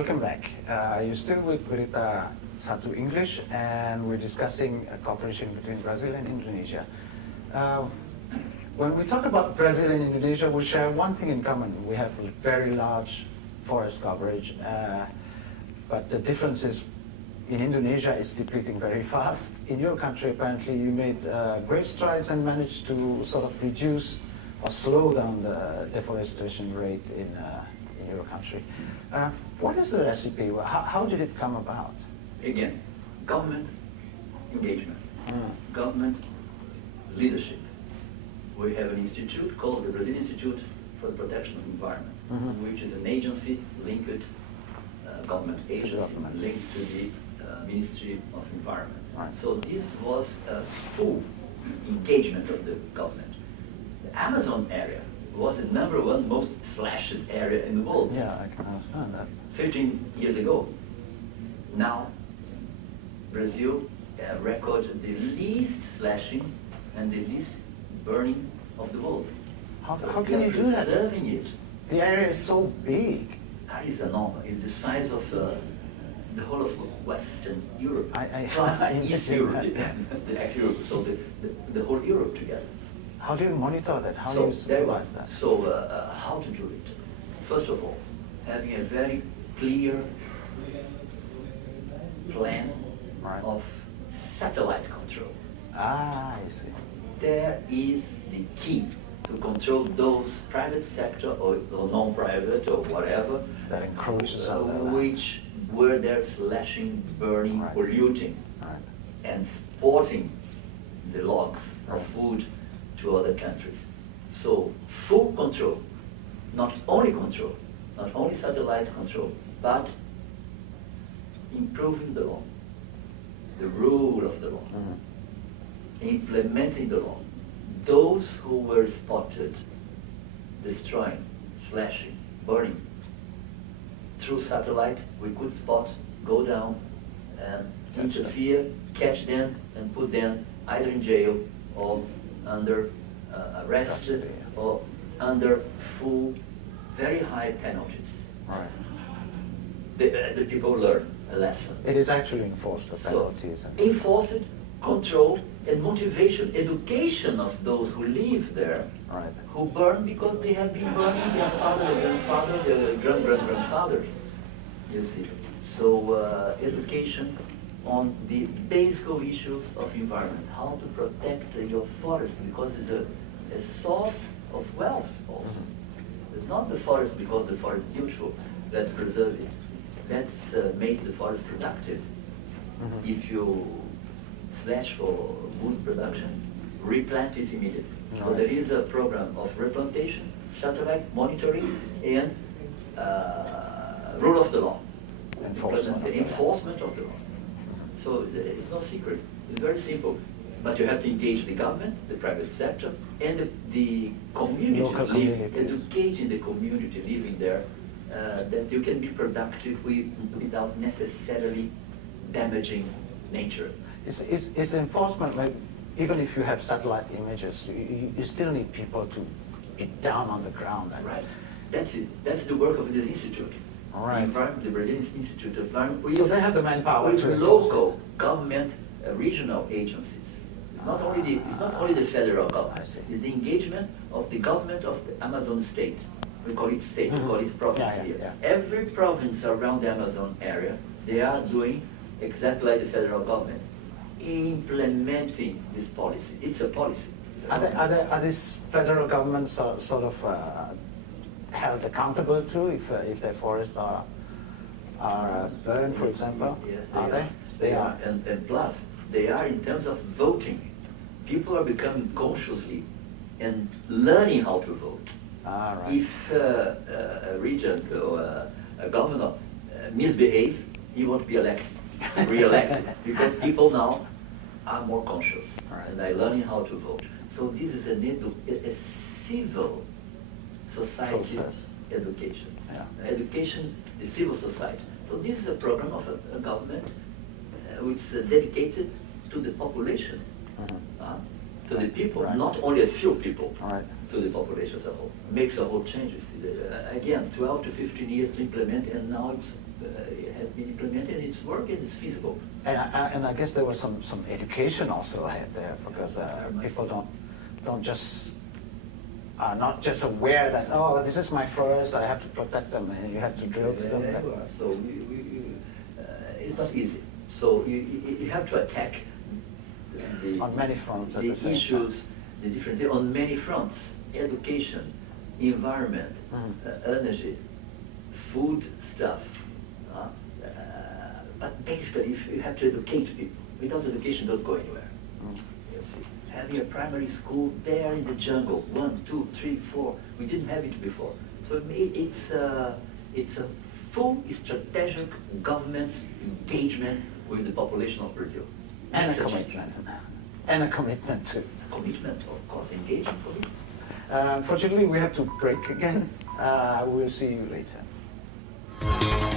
welcome back. You're still with Satu English, and we're discussing cooperation between Brazil and Indonesia. When we talk about Brazil and Indonesia, we share one thing in common. We have very large forest coverage, but the difference is in Indonesia it's depleting very fast. In your country, apparently, you made great strides and managed to sort of reduce or slow down the deforestation rate in your country. What is the recipe? How did it come about? Again, government engagement, government leadership. We have an institute called the Brazilian Institute for the Protection of the Environment, which is an agency linked, government agency linked to the Ministry of Environment. Right. So this was a full engagement of the government. The Amazon area was the #1 most slashed area in the world. Yeah, I can understand that. 15 years ago. Now, Brazil recorded the least slashing and the least burning of the world. How So can you do that? Preserving it. The area is so big. That is enormous. It's the size of the whole of Western Europe. I East imagine Europe, that. the ex-Europe, so the whole Europe together. How do you monitor that? How do you there supervise that? So how to do it? First of all, having a very clear plan Right. of satellite control. Ah, I see. There is the key to control those private sector or non-private or whatever That encroaches on the land. which were there slashing, burning, Right. polluting, Right. and exporting the logs Right. of food to other countries. So full control, not only satellite control, but improving the law, the rule of the law, implementing the law. Those who were spotted destroying, slashing, burning, through satellite, we could spot, go down and interfere, catch them and put them either in jail or under arrest Custody. or under full, very high penalties. Right. The people learn a lesson. It is actually enforced, the So, penalties. enforce it, control, and motivation, education of those who live there, Right. who burn because they have been burning their father, their grandfather, their grandfathers. You see, so education on the basic issues of environment, how to protect your forest because it's a source of wealth also. It's not the forest because the forest is beautiful. Let's preserve it. Let's make the forest productive. If you slash for wood production, replant it immediately. So Right. there is a program of replantation, satellite monitoring, and rule of the law. Enforcement. The enforcement of the law. So it's no secret. It's very simple. But you have to engage the government, the private sector, and the community, Local communities. educating the community living there, that you can be productive without necessarily damaging nature. Is enforcement, like, even if you have satellite images, you still need people to be down on the ground. Right. That's it. That's the work of this institute. All right. The Brazilian Institute of Environment. So they have the manpower with to enforce local government, regional agencies. It's not only the federal government. I see. It's the engagement of the government of the Amazon state. We call it state. We call it province Yeah, here. yeah. Every province around the Amazon area, they are doing exactly like the federal government, implementing this policy. It's a policy. It's a Are these federal governments sort of held accountable too if their forests are burned, for example? Yes, Are they? They are. And plus, they are in terms of voting. People are becoming consciously and learning how to vote. Ah, right. If a regent or a governor misbehave, he won't be re-elected, because people now are more conscious and they're learning how to vote. So this is a civil society Process. education. Yeah. Education is civil society. So this is a program of a government which is dedicated to the population, to the people, Right. not only a few people. All right. to the population as a whole. Makes a whole changes. Again, 12 to 15 years to implement, and now it has been implemented, and it's working, it's feasible. And I guess there was some education also ahead there, because people are not just aware that, oh, this is my forest, I have to protect them, and you have to drill to them. Yeah, so it's not easy. So you have to attack on many fronts at the the same issues, time. the different things on many fronts: education, environment, energy, food stuff. But basically, if you have to educate people. Without education, don't go anywhere. You see, having a primary school there in the jungle, 1, 2, 3, 4. We didn't have it before. So it's a full strategic government engagement with the population of Brazil. And a commitment. And a commitment too. Commitment, of course, engagement. Unfortunately, we have to break again. We'll see you later.